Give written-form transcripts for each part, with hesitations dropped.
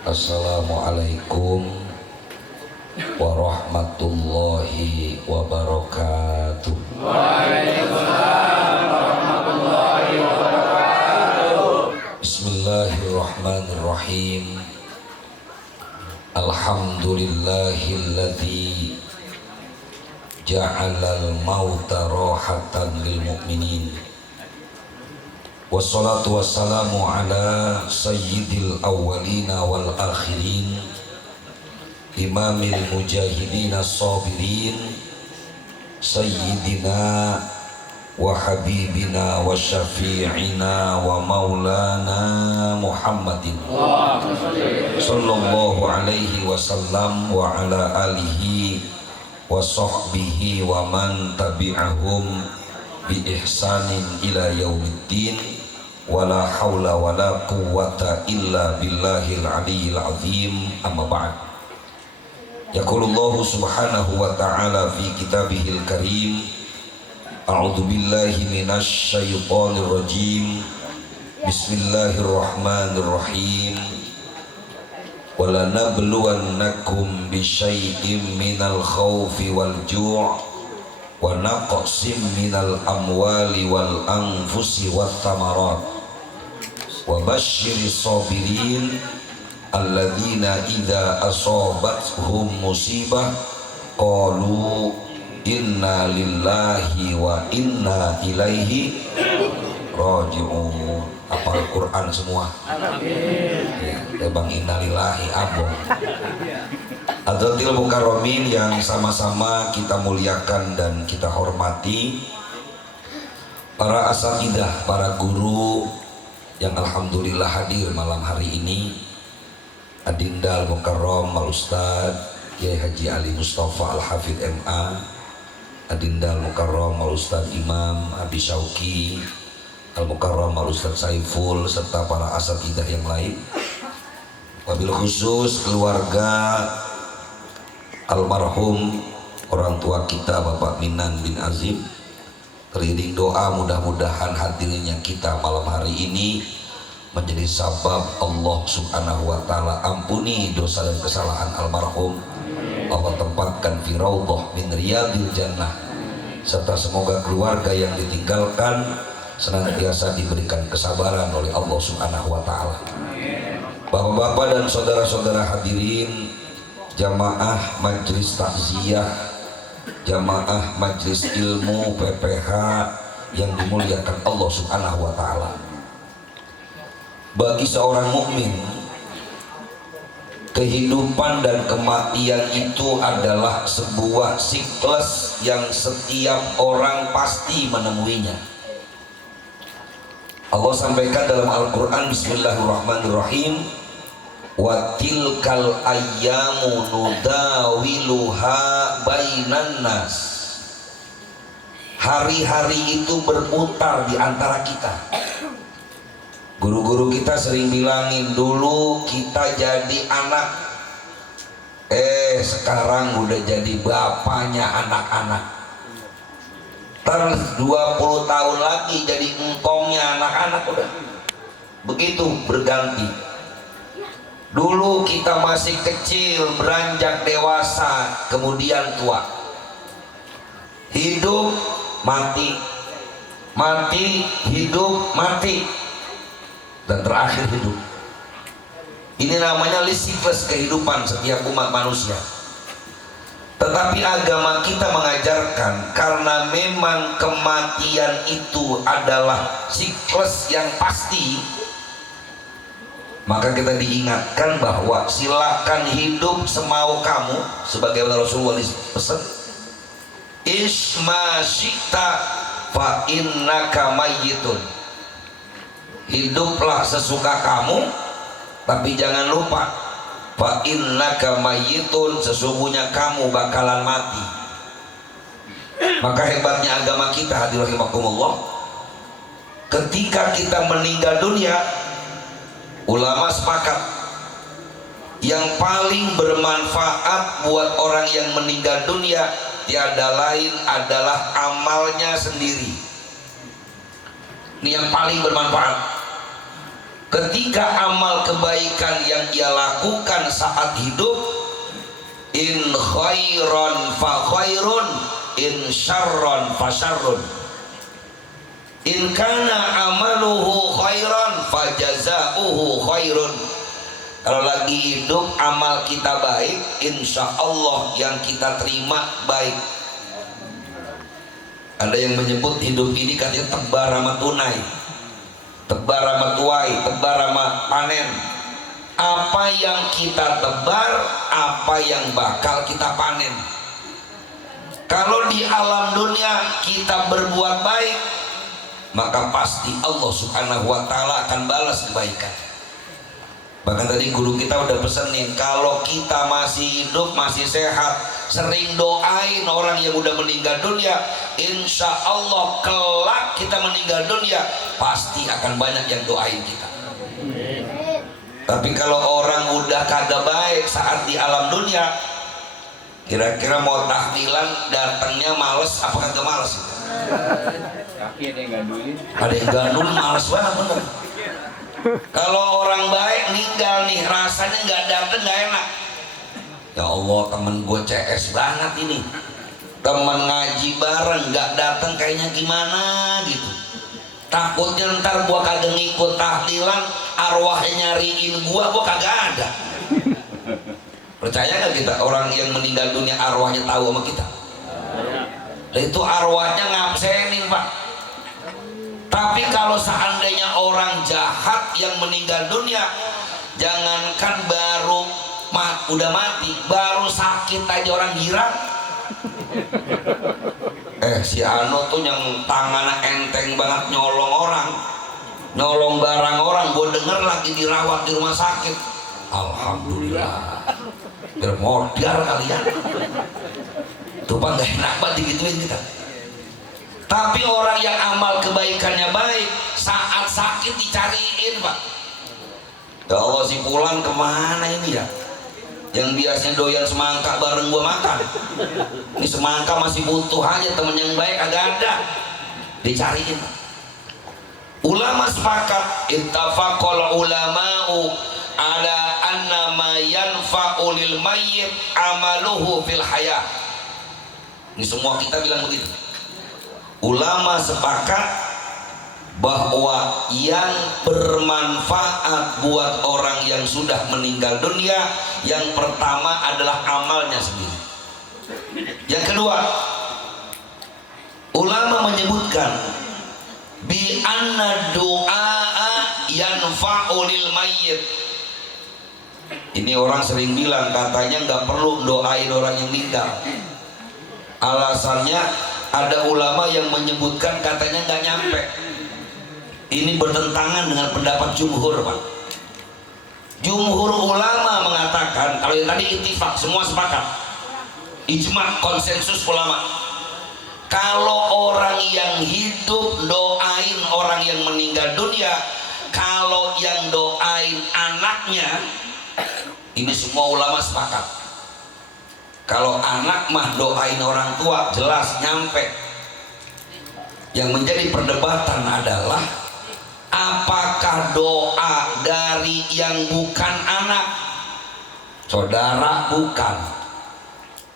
Assalamualaikum warahmatullahi wabarakatuh. Waalaikumsalam warahmatullahi wabarakatuh. Bismillahirrahmanirrahim. Alhamdulillahilladzi ja'alal mauta rahatan lil mu'minin. Wassalatu wassalamu ala sayyidil awwalina wal akhirin, imamil mujahidin as-sabirin, sayyidina wa habibina wa syafi'ina wa maulana Muhammadin sallallahu alaihi wasallam wa ala alihi wa sahbihi wa man tabi'ahum bi ihsanin ila yaumiddin. Wala haula wala quwwata illa billahil aliyyil azim. Amma ba'd. Yaqulullahu subhanahu wa ta'ala fi kitabihil karim, a'udzu billahi minasy syaithanir rajim. Bismillahirrahmanirrahim. Wala nabluwannakum bisyai'im minal khaufi wal ju' wa naqsim minal amwali wal anfusi wat thamarat wa basyiris sabirin alladzina idza asabathum musibah qalu inna lillahi wa inna ilaihi raji'un. Hafal Quran semua? Amin. Ya, Bang innalillahi abong. Hadratil mukarramin yang sama-sama kita muliakan dan kita hormati, para asatidzah, para guru yang alhamdulillah hadir malam hari ini, Adinda Al-Mukarram Al-Ustadz Kiai Haji Ali Mustafa Al-Hafidh MA, Adinda Al-Mukarram Al-Ustadz Imam Abi Syauqi Al-Mukarram Al-Ustadz Saiful, serta para asatidzah yang lain. Wabil khusus keluarga almarhum orang tua kita Bapak Minan bin Azim, teriring doa mudah-mudahan hadirnya kita malam hari ini menjadi sabab Allah subhanahu wa ta'ala ampuni dosa dan kesalahan almarhum. Allah tempatkan fi raudhah min riyadil jannah, serta semoga keluarga yang ditinggalkan senantiasa diberikan kesabaran oleh Allah subhanahu wa ta'ala. Bapak-bapak dan saudara-saudara hadirin jamaah majelis takziah, jamaah majelis ilmu PPH yang dimuliakan Allah subhanahu wa ta'ala. Bagi seorang mukmin, kehidupan dan kematian itu adalah sebuah siklus yang setiap orang pasti menemuinya. Allah sampaikan dalam Al-Quran, bismillahirrahmanirrahim, wa tilkal ayyamu nudawiluha bainan nas. Hari-hari itu berputar di antara kita. Guru-guru kita sering bilangin, dulu kita jadi anak, sekarang udah jadi bapaknya anak-anak. Terus 20 tahun lagi jadi engkongnya anak-anak. Udah begitu berganti. Dulu kita masih kecil, beranjak dewasa, kemudian tua. Hidup, mati, mati, hidup, mati, dan terakhir hidup. Ini namanya siklus kehidupan setiap umat manusia. Tetapi agama kita mengajarkan, karena memang kematian itu adalah siklus yang pasti, maka kita diingatkan bahwa silakan hidup semau kamu, sebagaimana Rasulullah pesan, isma syi'ta fa innaka mayyitun. Hiduplah sesuka kamu, tapi jangan lupa fa innaka mayyitun, sesungguhnya kamu bakalan mati. Maka hebatnya agama kita, hadirin rahimakumullah, ketika kita meninggal dunia, ulama sepakat yang paling bermanfaat buat orang yang meninggal dunia tiada lain adalah amalnya sendiri. Ini yang paling bermanfaat. ketika amal kebaikan yang ia lakukan saat hidup, in khairon fa khairun, in syarron fa syarrun. In kana amaluhu khairan fa jazaohu khairun. Kalau lagi hidup amal kita baik, insya Allah yang kita terima baik. Ada yang menyebut hidup ini katanya tebar sama tunai, tebar sama tuai, tebar sama panen. Apa yang kita tebar, apa yang bakal kita panen. Kalau di alam dunia kita berbuat baik, maka pasti Allah Subhanahu wa Ta'ala akan balas kebaikan. Bahkan tadi guru kita udah pesenin, kalau kita masih hidup, masih sehat, sering doain orang yang udah meninggal dunia, insya Allah kelak kita meninggal dunia pasti akan banyak yang doain kita. Tapi kalau orang udah kagak baik saat di alam dunia, kira-kira mau tahlilan datangnya males apa kagak males? Kaki ada yang gandulin. Ada yang gandulin, males banget bener. Kalau orang baik meninggal nih, rasanya nggak dateng nggak enak. Ya Allah, temen gue CS banget ini, temen ngaji bareng nggak dateng kayaknya gimana gitu. Takutnya ntar gue kagak ngikut tahlilan, arwahnya nyariin gue kagak ada. Percaya nggak kita orang yang meninggal dunia arwahnya tahu sama kita? Nah, itu arwahnya ngabsenin Pak. Tapi kalau seandainya orang jahat yang meninggal dunia, jangankan baru udah mati, baru sakit aja orang girang. Si Ano tuh yang tangannya enteng banget nyolong orang, nyolong barang orang, gue denger lagi dirawat di rumah sakit. Alhamdulillah, biar modar kalian. Tuh Pak, gak enak banget digituin kita. Tapi orang yang amal kebaikannya baik, saat sakit dicariin Pak. Ya Allah, si Fulan kemana ini ya? Yang biasanya doyan semangka bareng gua makan, ini semangka masih butuh aja, temen yang baik agak ada, dicariin. Ulama sepakat, ittafaqal ulama'u ala anna ma yanfa'u lil mayyit amaluhu fil hayah. Ini semua kita bilang begitu. Ulama sepakat bahwa yang bermanfaat buat orang yang sudah meninggal dunia, yang pertama adalah amalnya sendiri. Yang kedua, ulama menyebutkan bi anna du'a yanfa'u lil mayyit. Ini orang sering bilang katanya nggak perlu doain orang yang meninggal. Alasannya ada ulama yang menyebutkan katanya nggak nyampe. Ini bertentangan dengan pendapat jumhur Pak. Jumhur ulama mengatakan, kalau yang tadi ittifaq, semua sepakat, ijma, konsensus ulama, kalau orang yang hidup doain orang yang meninggal dunia, kalau yang doain anaknya, ini semua ulama sepakat. Kalau anak mah doain orang tua jelas nyampe. Yang menjadi perdebatan adalah apakah doa dari yang bukan anak, saudara bukan,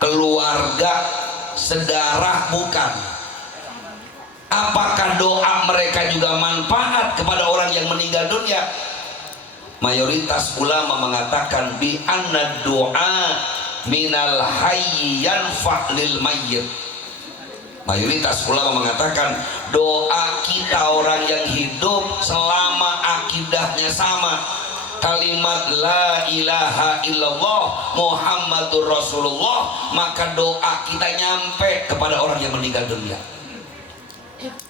keluarga sedarah bukan, apakah doa mereka juga manfaat kepada orang yang meninggal dunia? Mayoritas ulama mengatakan bi anna doa minal hayy yanfa' lil mayyit. Mayoritas ulama mengatakan doa kita orang yang hidup selama akidahnya sama, kalimat la ilaha illallah Muhammadur Rasulullah, maka doa kita nyampe kepada orang yang meninggal dunia.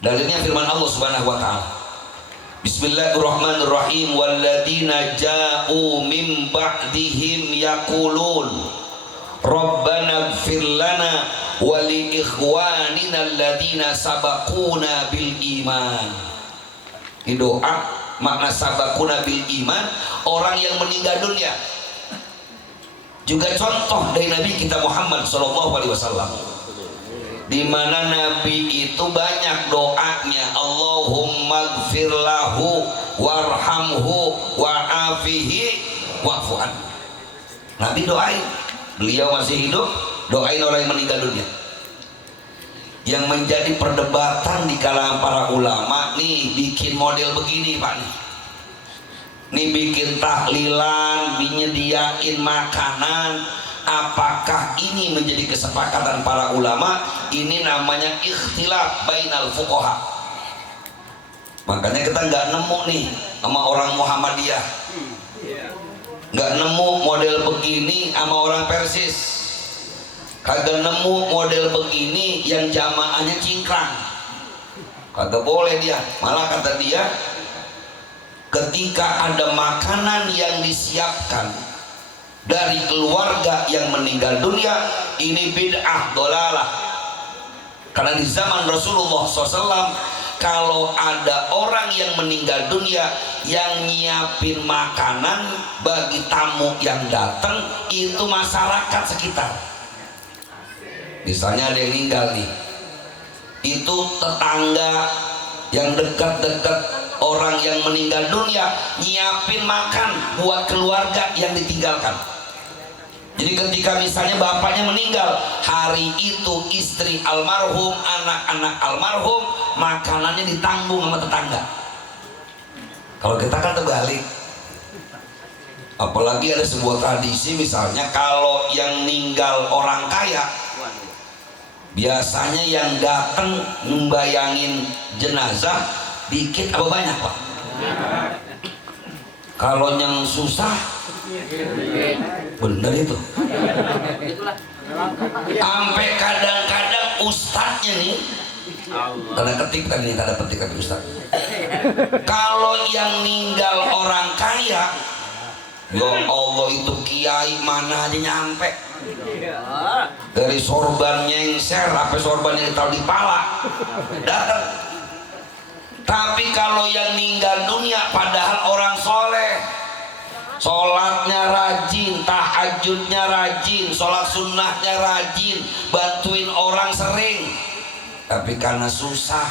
Dalilnya firman Allah Subhanahu wa taala, Bismillahirrahmanirrahim, walladzina ja'u min ba'dihim yaqulun Rabbana ighfir lana wa li ikhwanina alladzina sabaquna bil iman. Ini doa makna sabaquna bil iman, orang yang meninggal dunia. Juga contoh dari Nabi kita Muhammad SAW, di mana Nabi itu banyak doanya, Allahumma ighfir lahu warhamhu bihi wa'fu an. Nabi doain, beliau masih hidup, doain orang yang meninggal dunia. Yang menjadi perdebatan di kalangan para ulama nih, bikin model begini Pak nih bikin tahlilan, nyediain makanan, apakah ini menjadi kesepakatan para ulama? Ini namanya ikhtilaf bainal fuqaha. Makanya kita nggak nemu nih sama orang Muhammadiyah, nggak nemu model begini sama orang Persis, kagak nemu model begini yang jamaahnya cingkrang, kagak boleh dia. Malah kata dia, ketika ada makanan yang disiapkan dari keluarga yang meninggal dunia, ini bid'ah dolalah. Karena di zaman Rasulullah SAW, kalau ada orang yang meninggal dunia yang nyiapin makanan bagi tamu yang datang, itu masyarakat sekitar. Misalnya ada yang meninggal nih, itu tetangga yang dekat-dekat orang yang meninggal dunia nyiapin makan buat keluarga yang ditinggalkan. Jadi ketika misalnya bapaknya meninggal, hari itu istri almarhum, anak-anak almarhum, makanannya ditanggung sama tetangga. Kalau kita kan terbalik. Apalagi ada sebuah tradisi, misalnya kalau yang meninggal orang kaya, biasanya yang datang membayangin jenazah dikit apa banyak Pak? Kalau yang susah bener itu. Sampai kadang-kadang ustadznya nih, tanda ketik kan ini, tanda petik kata ustadz. Kalau yang meninggal orang kaya, ya Allah, itu kiai mana aja nyampe. Dari sorban nyengser sampai sorban yang ditaruh di pala datang. Tapi kalau yang meninggal dunia padahal orang soleh, sholatnya rajin, tahajudnya rajin, sholat sunnahnya rajin, bantuin orang sering, tapi karena susah,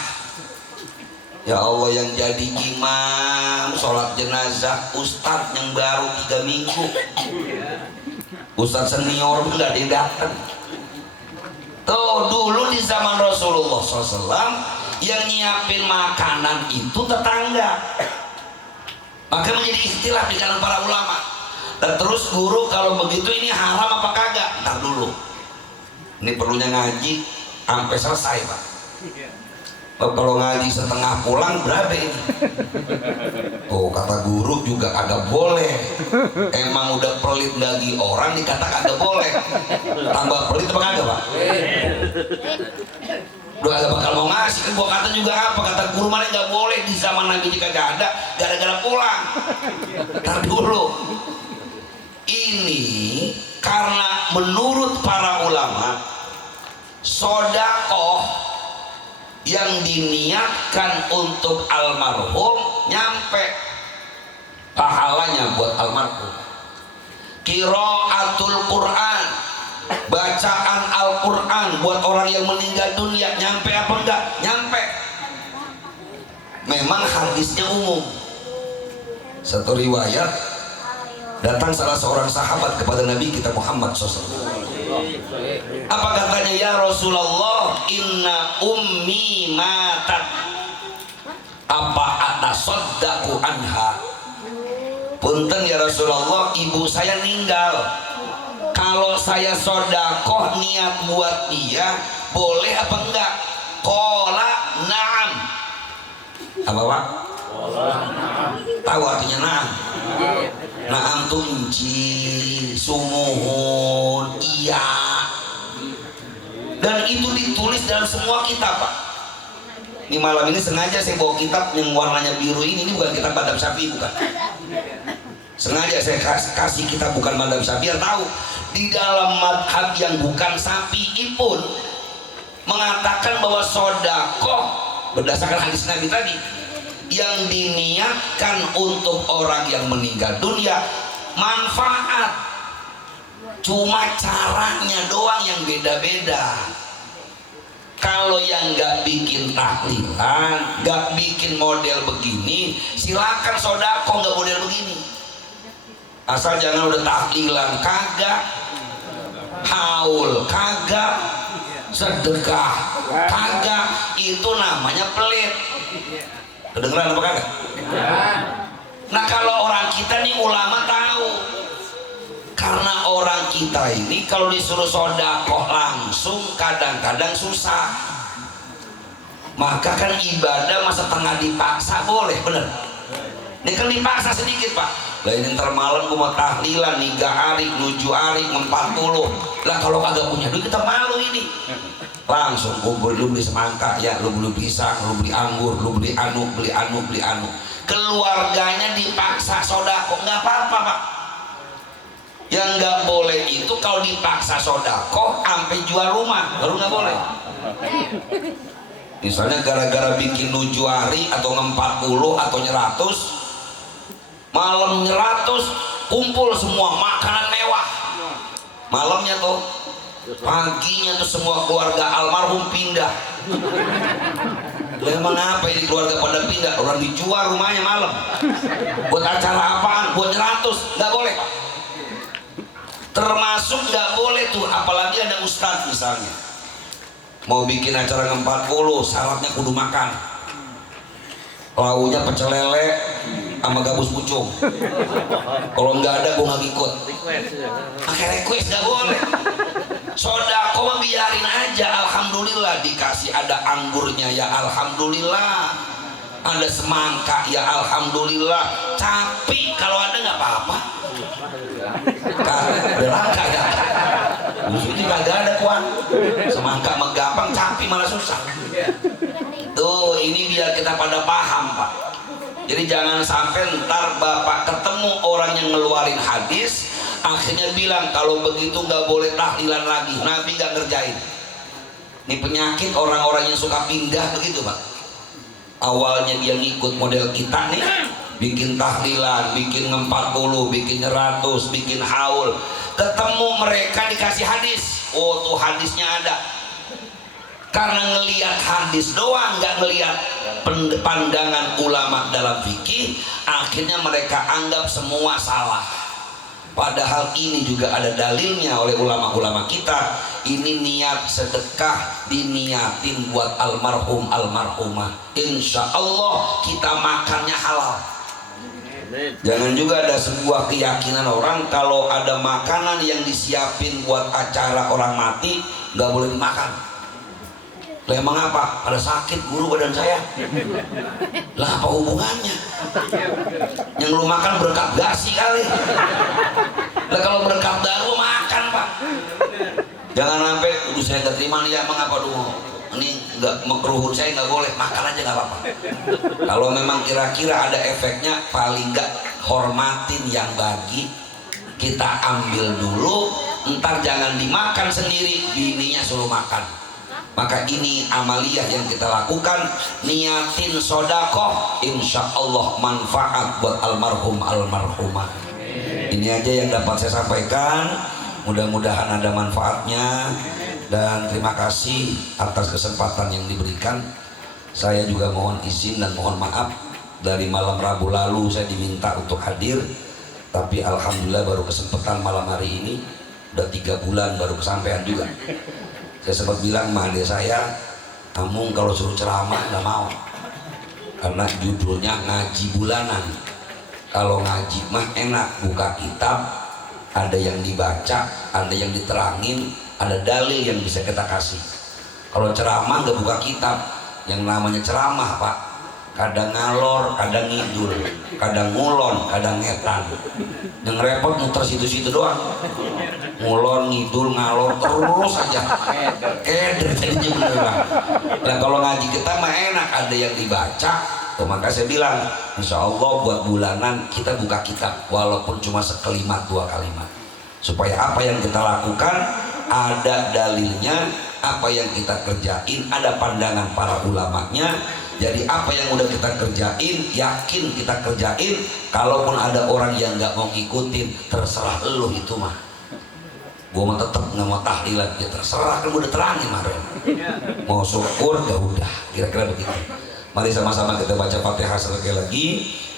ya Allah, yang jadi imam sholat jenazah ustadz yang baru 3 minggu, ustadz senior pun gak datang. Tuh dulu di zaman Rasulullah SAW yang nyiapin makanan itu tetangga. Maka menjadi istilah di kalangan para ulama. Dan terus guru, kalau begitu ini haram apa kagak? Ntar dulu, ini perlunya ngaji sampai selesai Pak. Kalau ngaji setengah pulang berapa ini? Oh, kata guru juga kagak boleh. Emang udah pelit bagi orang dikata kagak boleh, tambah pelit apa kagak Pak? Udah gak bakal mau ngasih kan. Gua kata juga apa, kata guru mana nggak boleh di zaman Nabi jika gak ada, gara-gara pulang. Ntar dulu, ini karena menurut para ulama sodakoh yang diniatkan untuk almarhum nyampe pahalanya buat almarhum. Qiraatul Quran, bacaan Al-Quran buat orang yang meninggal dunia nyampe apa enggak? Nyampe. Memang hadisnya umum. Satu riwayat, datang salah seorang sahabat kepada Nabi kita Muhammad SAW. Apa katanya? Ya Rasulullah, inna ummi matat, apa atasaddaqu anha? Punten ya Rasulullah, ibu saya meninggal. Kalau saya sodakoh niat buat dia, boleh apa enggak? Qala na'am. Apa Pak? Tahu artinya na'am? Na'am tuh inci, sumuhun, iya. Dan itu ditulis dalam semua kitab Pak. Ini malam ini sengaja saya bawa kitab yang warnanya biru ini bukan kitab Madhab Syafi'i, bukan. Sengaja saya kasih kitab bukan Madhab Syafi'i, biar tahu di dalam madhab yang bukan Syafi'i pun mengatakan bahwa sodakoh berdasarkan hadis Nabi tadi yang diniatkan untuk orang yang meninggal dunia manfaat, cuma caranya doang yang beda-beda. Kalau yang nggak bikin tahlilan, nggak bikin model begini, silakan sodakoh nggak model begini. asal jangan udah tahlilan kagak, haul kagak, sedekah kagak, itu namanya pelit. Kedengeran apa kagak? Nah kalau orang kita nih ulama tahu, karena orang kita ini kalau disuruh sodakoh langsung kadang-kadang susah. Maka kan ibadah masa tengah dipaksa boleh, bener? Ini kan dipaksa sedikit pak. Lah ini ntar malam gua mau tahlilan 3 hari, 7 hari, 40. Lah kalau kagak punya duit kita malu ini. Langsung lu beli semangka ya, lu beli pisang, lu beli anggur, lu beli anu. Keluarganya dipaksa sodako, nggak apa-apa pak. Yang nggak boleh itu kalau dipaksa sodako sampai jual rumah, baru nggak boleh. Misalnya gara-gara bikin 7 hari atau 40 atau 100, malam 100 kumpul semua makanan mewah. Malamnya tuh, paginya tuh semua keluarga almarhum pindah. Lah emang apa ini keluarga pada pindah? Orang dijual rumahnya malam. Buat acara apaan? Buat 100, nggak boleh. Termasuk nggak boleh tuh, apalagi ada ustadz misalnya mau bikin acara 40, syaratnya kudu makan. Launya pecel lele sama gabus pucung. Kalau nggak ada gue nggak ikut. Pakai request nggak boleh. Sodako biarin aja, alhamdulillah dikasih ada anggurnya ya alhamdulillah, ada semangka ya alhamdulillah. Tapi kalau ada nggak apa-apa. Kagak ada. Ini kagak ada kuan. Semangka mah gampang, capi malah susah. Tuh ini biar kita pada paham pak. Jadi jangan sampai ntar bapak ketemu orang yang ngeluarin hadis, akhirnya bilang kalau begitu nggak boleh tahlilan lagi. Nabi nggak ngerjain. Ini penyakit orang-orang yang suka pindah begitu pak. Awalnya dia ngikut model kita nih, bikin tahlilan, bikin 40, bikin 100, bikin haul. Ketemu mereka dikasih hadis, oh tuh hadisnya ada. Karena ngelihat hadis doang, nggak ngelihat pandangan ulama dalam fikih, akhirnya mereka anggap semua salah. Padahal ini juga ada dalilnya oleh ulama-ulama kita. Ini niat sedekah diniatin buat almarhum almarhumah. Insya Allah kita makannya halal. Jangan juga ada sebuah keyakinan orang kalau ada makanan yang disiapin buat acara orang mati nggak boleh dimakan. Lah emang apa? Pada sakit guru badan saya. Lah apa hubungannya? Yang lu makan berkat gasi kali. Lah kalau berkat baru makan pak. Jangan sampai udah saya nggak terima nih ya, emang apa dulu? Ini nggak mekruhun saya nggak boleh, makan aja nggak apa-apa. Kalau memang kira-kira ada efeknya, paling nggak hormatin yang bagi, kita ambil dulu, ntar jangan dimakan sendiri, bininya suruh makan. Maka ini amaliyah yang kita lakukan, niatin sodakoh, insya Allah manfaat buat almarhum almarhumah. Ini aja yang dapat saya sampaikan, mudah-mudahan ada manfaatnya. Dan terima kasih atas kesempatan yang diberikan. Saya juga mohon izin dan mohon maaf, dari malam Rabu lalu saya diminta untuk hadir, tapi alhamdulillah baru kesempatan malam hari ini. Udah 3 bulan baru kesampaian juga. Saya sempat bilang sama adik saya, kamu kalau suruh ceramah nggak mau, karena judulnya ngaji bulanan. Kalau ngaji mah enak, buka kitab, ada yang dibaca, ada yang diterangin, ada dalil yang bisa kita kasih. Kalau ceramah nggak buka kitab, yang namanya ceramah pak, kadang ngalor, kadang ngidul, kadang ngulon, kadang ngetan. Yang repot muter situ-situ doang, ngulon, ngidul, ngalor terus aja. Keder jadinya beneran. Dan kalau ngaji kita mah enak, ada yang dibaca. Tuh, maka saya bilang, insya Allah buat bulanan kita buka kitab, walaupun cuma sekalimat 2 kalimat, supaya apa yang kita lakukan ada dalilnya, apa yang kita kerjain ada pandangan para ulamanya. Jadi apa yang udah kita kerjain, yakin kita kerjain. Kalaupun ada orang yang nggak mau ngikutin, terserah lu itu mah. Gue mah tetap nggak mau tahlilan, ya terserah, kan gue udah terangin kemarin. Mau syukur ya udah, kira-kira begitu. Mari sama-sama kita baca Fatihah sekali lagi.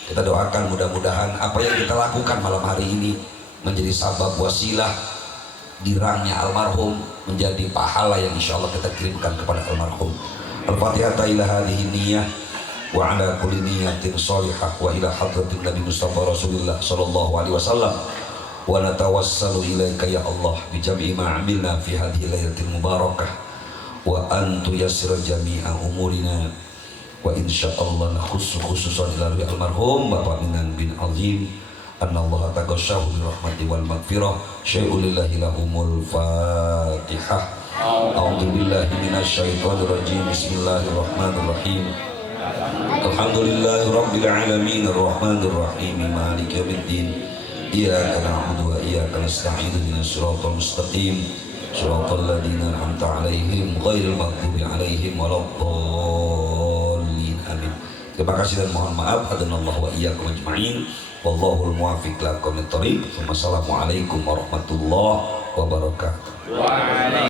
Kita doakan mudah-mudahan apa yang kita lakukan malam hari ini menjadi sabab wasilah dirangnya almarhum, menjadi pahala yang insya Allah kita kirimkan kepada almarhum. Al-Fatihah ila hadhihi niyyah wa ala kulli niyatin shalihah wa ila hadratin Nabi Mustafa Rasulullah sallallahu alaihi wasallam wa natawassalu ilaika ya Allah bi jami'i ma amilna fi hadhihi lailatil mubarakah wa an tuyassir jami'a umurina wa insyaallah khususan ila almarhum Bapak Minan bin Azim anna Allah taghasyahu bi rahmati wal maghfirah syai'ul lillahi lahumul Fatihah. A'udzu billahi minasyaitonir rajim. Bismillahirrahmanirrahim. Alhamdulillahi rabbil alamin arrahmanir rahim maliki yaumiddin. Iyyaka na'budu wa iyyaka nasta'in ihdinas siratal mustaqim siratal ladzina an'amta 'alaihim ghairil maghdubi 'alaihim waladdallin. Amin. Terima kasih dan mohon maaf. Hadanallahu wa iyyakum ajma'in. Wallahul muwaffiq ila aqwamit thoriq. Wassalamualaikum warahmatullahi wabarakatuh.